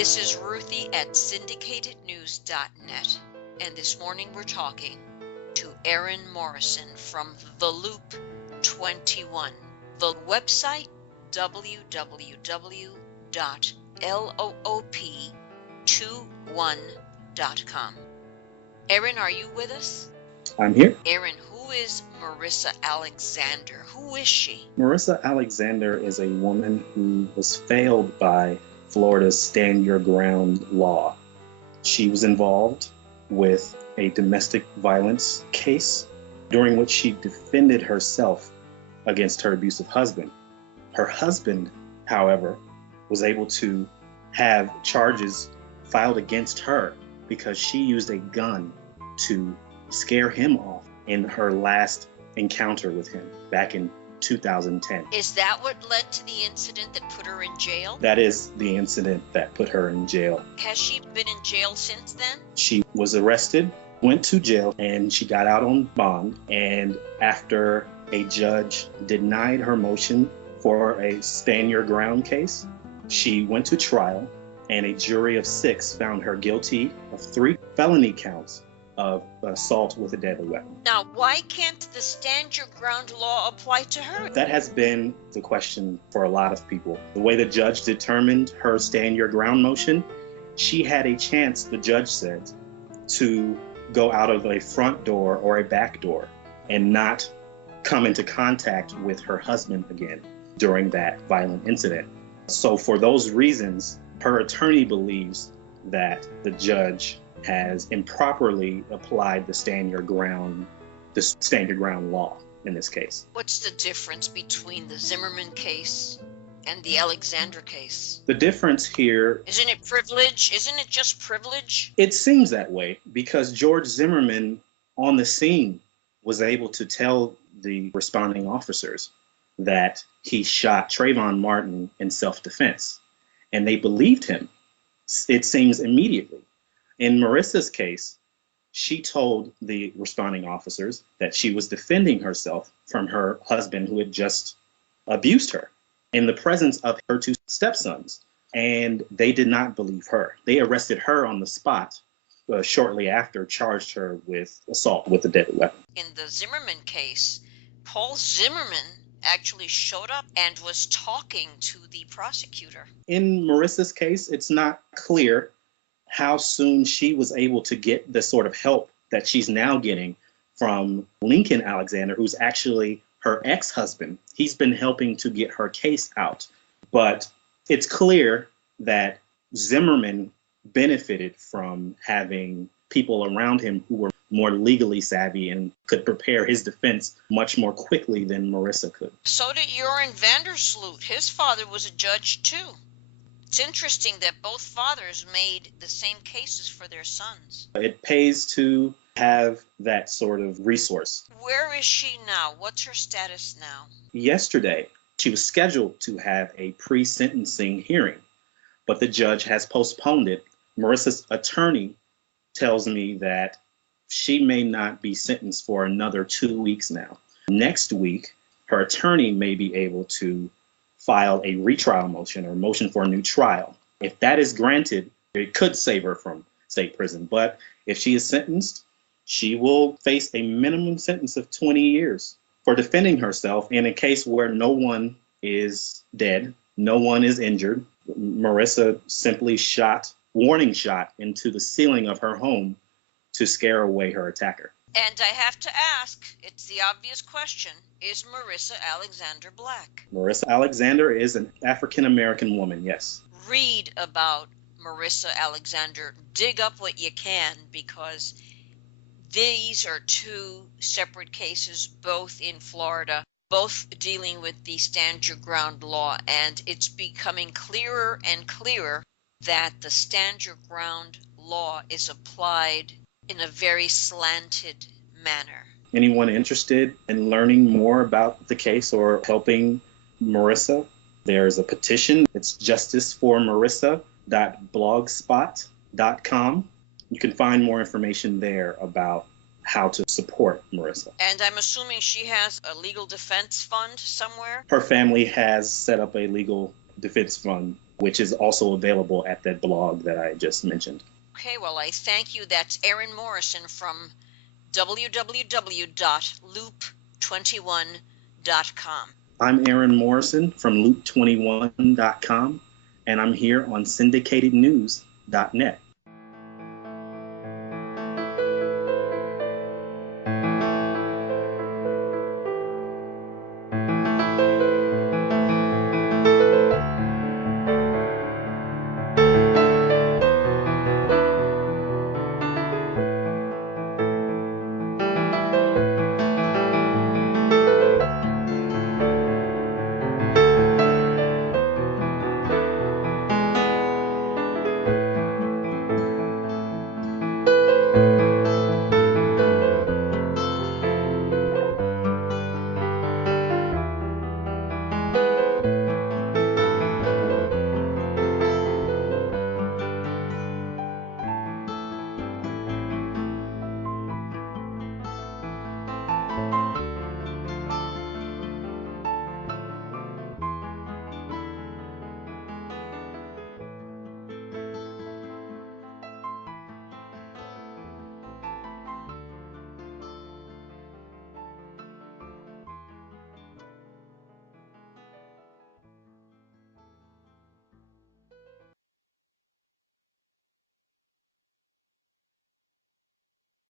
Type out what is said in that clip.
This is Ruthie at syndicatednews.net, and this morning we're talking to Aaron Morrison from The Loop 21. The website, www.loop21.com. Aaron, are you with us? I'm here. Aaron, who is Marissa Alexander? Who is she? Marissa Alexander is a woman who was failed by Florida's Stand Your Ground law. She was involved with a domestic violence case during which she defended herself against her abusive husband. Her husband, however, was able to have charges filed against her because she used a gun to scare him off in her last encounter with him back in 2010. Is that what led to the incident that put her in jail? That is the incident that put her in jail. Has she been in jail since then? She was arrested, went to jail, and she got out on bond. And after a judge denied her motion for a Stand Your Ground case, she went to trial, and a jury of 6 found her guilty of 3 felony counts of assault with a deadly weapon. Now, why can't the Stand Your Ground law apply to her? That has been the question for a lot of people. The way the judge determined her Stand Your Ground motion, she had a chance, the judge said, to go out of a front door or a back door and not come into contact with her husband again during that violent incident. So for those reasons, her attorney believes that the judge has improperly applied the Stand Your Ground law in this case. What's the difference between the Zimmerman case and the Alexander case? The difference here... Isn't it privilege? Isn't it just privilege? It seems that way because George Zimmerman on the scene was able to tell the responding officers that he shot Trayvon Martin in self-defense, and they believed him, it seems, immediately. In Marissa's case, she told the responding officers that she was defending herself from her husband who had just abused her in the presence of her 2 stepsons, and they did not believe her. They arrested her on the spot shortly after, charged her with assault with a deadly weapon. In the Zimmerman case, Paul Zimmerman actually showed up and was talking to the prosecutor. In Marissa's case, it's not clear how soon she was able to get the sort of help that she's now getting from Lincoln Alexander, who's actually her ex-husband. He's been helping to get her case out. But it's clear that Zimmerman benefited from having people around him who were more legally savvy and could prepare his defense much more quickly than Marissa could. So did Joran Vandersloot. His father was a judge too. It's interesting that both fathers made the same cases for their sons. It pays to have that sort of resource. Where is she now? What's her status now? Yesterday, she was scheduled to have a pre-sentencing hearing, but the judge has postponed it. Marissa's attorney tells me that she may not be sentenced for another 2 weeks now. Next week, her attorney may be able to file a retrial motion or motion for a new trial. If that is granted, it could save her from state prison. But if she is sentenced, she will face a minimum sentence of 20 years for defending herself in a case where no one is dead, no one is injured. Marissa simply warning shot into the ceiling of her home to scare away her attacker. And I have to ask, it's the obvious question, is Marissa Alexander black? Marissa Alexander is an African-American woman, yes. Read about Marissa Alexander. Dig up what you can, because these are 2 separate cases, both in Florida, both dealing with the Stand Your Ground law, and it's becoming clearer and clearer that the Stand Your Ground law is applied in a very slanted manner. Anyone interested in learning more about the case or helping Marissa, there's a petition. It's justiceformarissa.blogspot.com. You can find more information there about how to support Marissa. And I'm assuming she has a legal defense fund somewhere? Her family has set up a legal defense fund, which is also available at that blog that I just mentioned. Okay, well, I thank you. That's Aaron Morrison from www.loop21.com. I'm Aaron Morrison from loop21.com, and I'm here on syndicatednews.net.